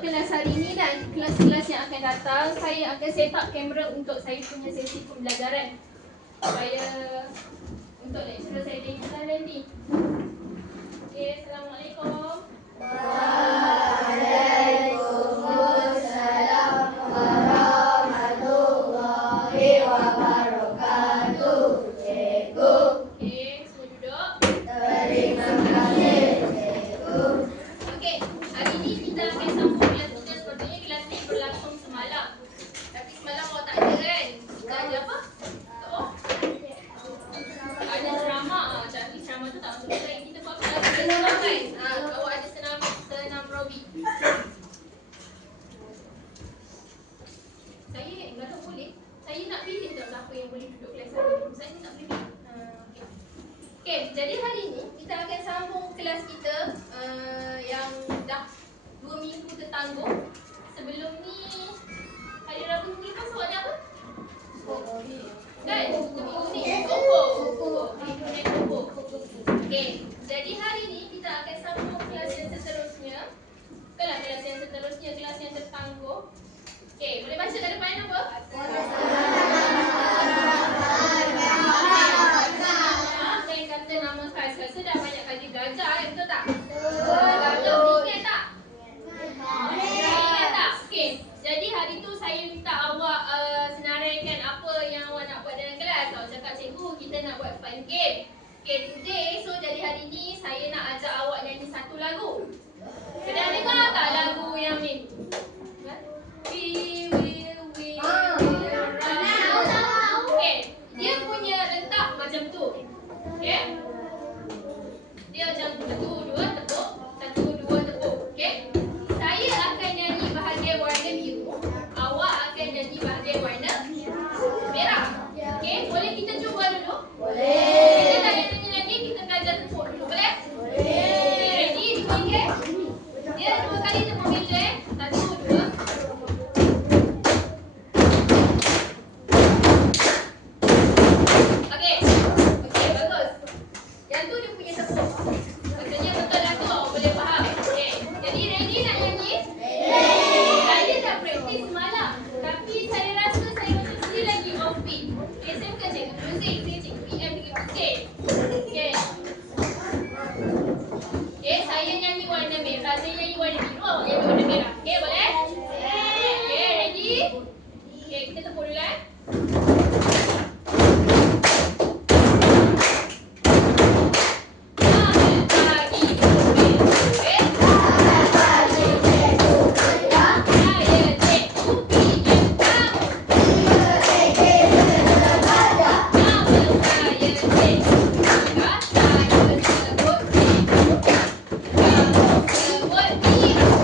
untuk kelas hari ini dan kelas-kelas yang akan datang, saya akan set up kamera untuk saya punya sesi pembelajaran supaya untuk lecturer saya dengar nanti. Okey, Assalamualaikum. Waalaikumsalam warahmatullahi wabarakatuh. Cikgu. Okey, semua duduk. Terima kasih, Cikgu. Okey, hari ini kita akan sambung kelas kita. Sepatutnya kelas ni berlangsung semalam. Tapi semalam awak tak ada kan? Kita ada apa? Oh, ada ceramah. Tapi ceramah tu tak masuk kelas. Kita buat kelas senam kan? Awak ada senam Robi. Saya kalau boleh, saya nak pilih tak siapa yang boleh duduk kelas hari ni. Saya tak boleh pilih. Okey, jadi hari ni kita akan sambung kelas kita yang dah 2 minggu tertangguh. Sebelum ni hari Rabu minggu lepas awak ada apa? Kan? Minggu ni Kopo. Minggu ni Kopo. Okey, jadi hari ni kita akan sambung kelas yang seterusnya. Bukanlah kelas yang seterusnya, kelas yang tertangguh. Okey, boleh baca kat depan apa? Saya kata nama khas. Rasa dah banyak kali belajar, betul tak? Betul. Ingat tak? Ingat tak? Okey, jadi hari tu saya minta awak senaraikan apa yang awak nak buat dalam kelas. Awak cakap, cikgu, kita nak buat fun game. Okey, today, so jadi hari ni saya nak ajak awak nyanyi satu lagu. Pernah dengar tak lagu yang ni? We will run. Okey, dia punya letak macam tu. Okey? Dia macam 1, 2 tepuk, 1, 2 tepuk. Okey? Saya akan nyanyi bahagian warna biru, awak akan nyanyi bahagian warna merah. Okey? Boleh kita cuba dulu? Boleh. Kita tak ada nyanyi lagi, kita belajar tepuk dulu. Boleh? Boleh. Ready? Tepuk okey? Dia 2 kali tepuk meja. 1, 2. Okey. Okey, bagus. Yang tu dia punya tepuk. Maksudnya betul dah tu, awak boleh faham. Okey. Jadi ready nak nyanyi? Saya dah praktis semalam. Tapi saya rasa saya macam still lagi off beat. Okay, saya bukan cikgu muzik. Saya cikgu PM pergi muzik. Okey. Okey, saya nyanyi warna merah. Saya nyanyi warna biru, awak nyanyi warna merah. Okey, boleh? Okey, ready? Okey, kita tepuk dulu eh. Saya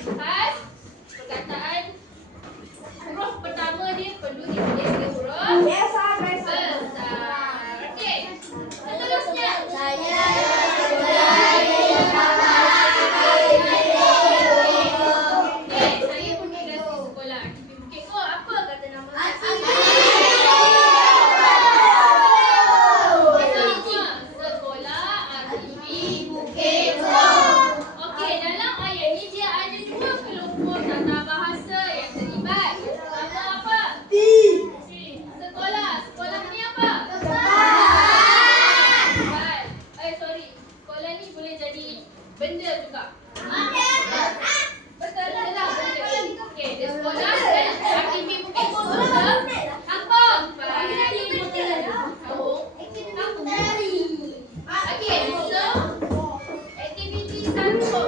khas. Perkataan huruf pertama dia perlu ditulis dengan huruf besar. Okey. Seterusnya. Saya benda juga. Betul lah benda. Okey, dia sekolah dan aktiviti Bukit Bogor juga. Kampung. Kampung. Okey, so aktiviti satu.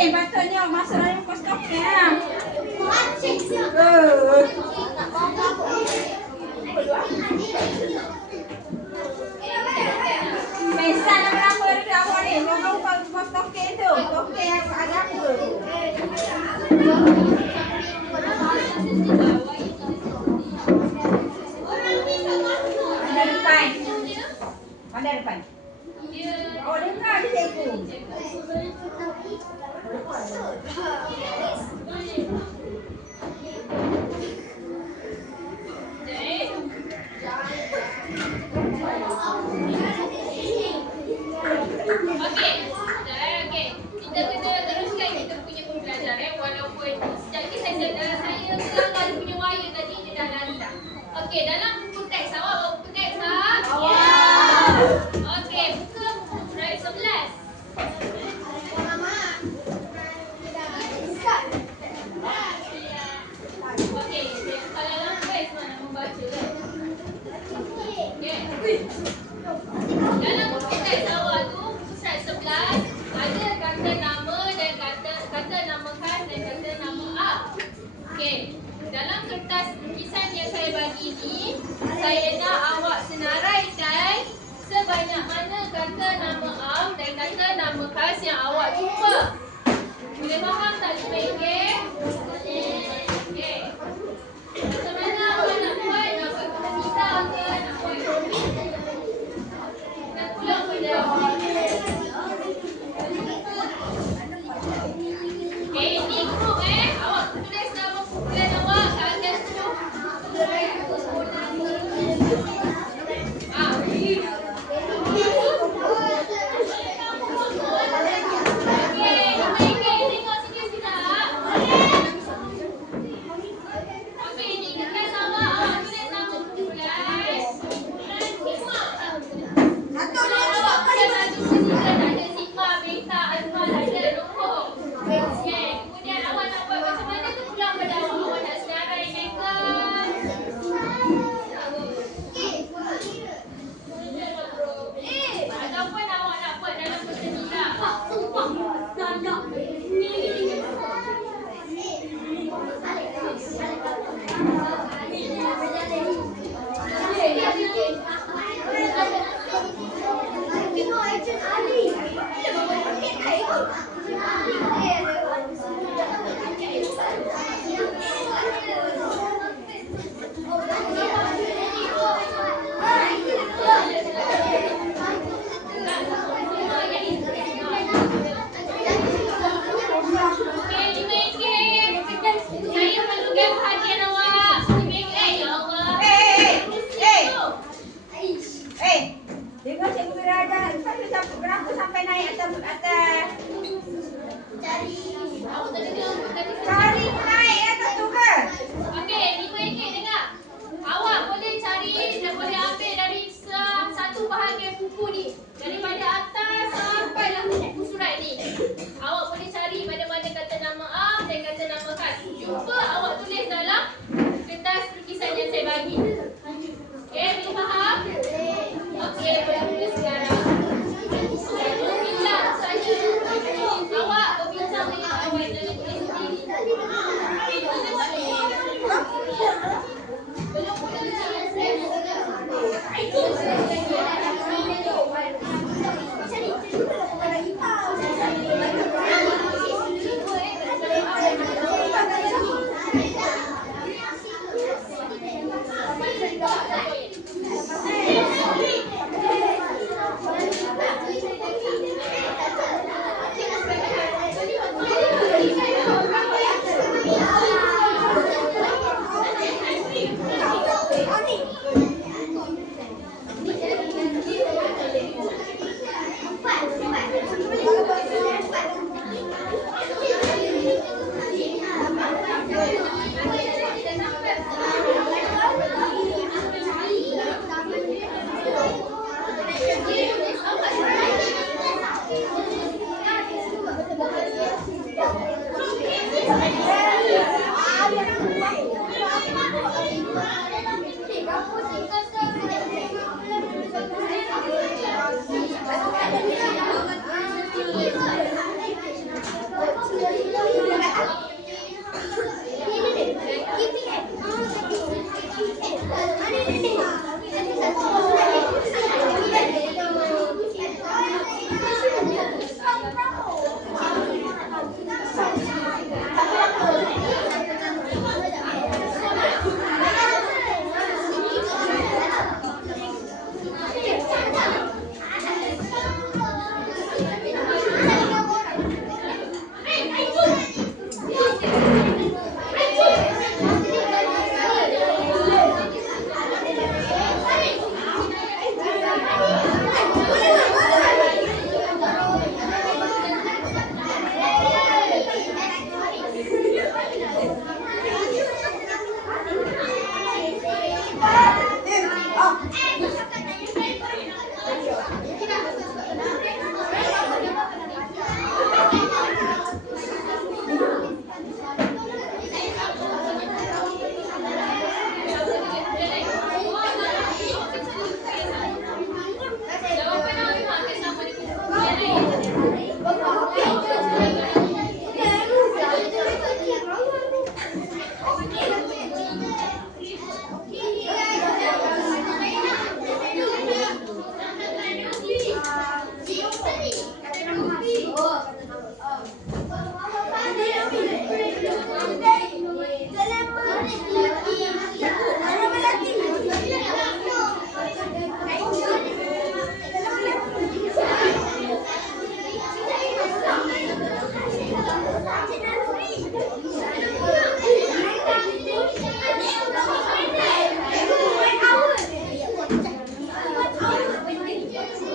Patutnya masuk dalam kos token lah. Pesan nak berapa dia awak ni? Kau kos token tu. Token yang ada apa? Ada depan. Ada depan. Oh, dengar dia cikgu. Dalam buku teks awak tu, buku surat 11, ada kata nama dan kata nama khas dan kata nama ab. Okey. Dalam kertas lukisan yang saya bagi ni, saya nak awak senaraikan sebanyak mana kata nama ab dan kata nama khas yang awak jumpa. Boleh faham tak Cikgu? Okey. Macam mana awak nak buat? Nak buat kita ke? Nak buat nak pulang pada okey, ini grup awak tulis nama kumpulan awak kat atas tu.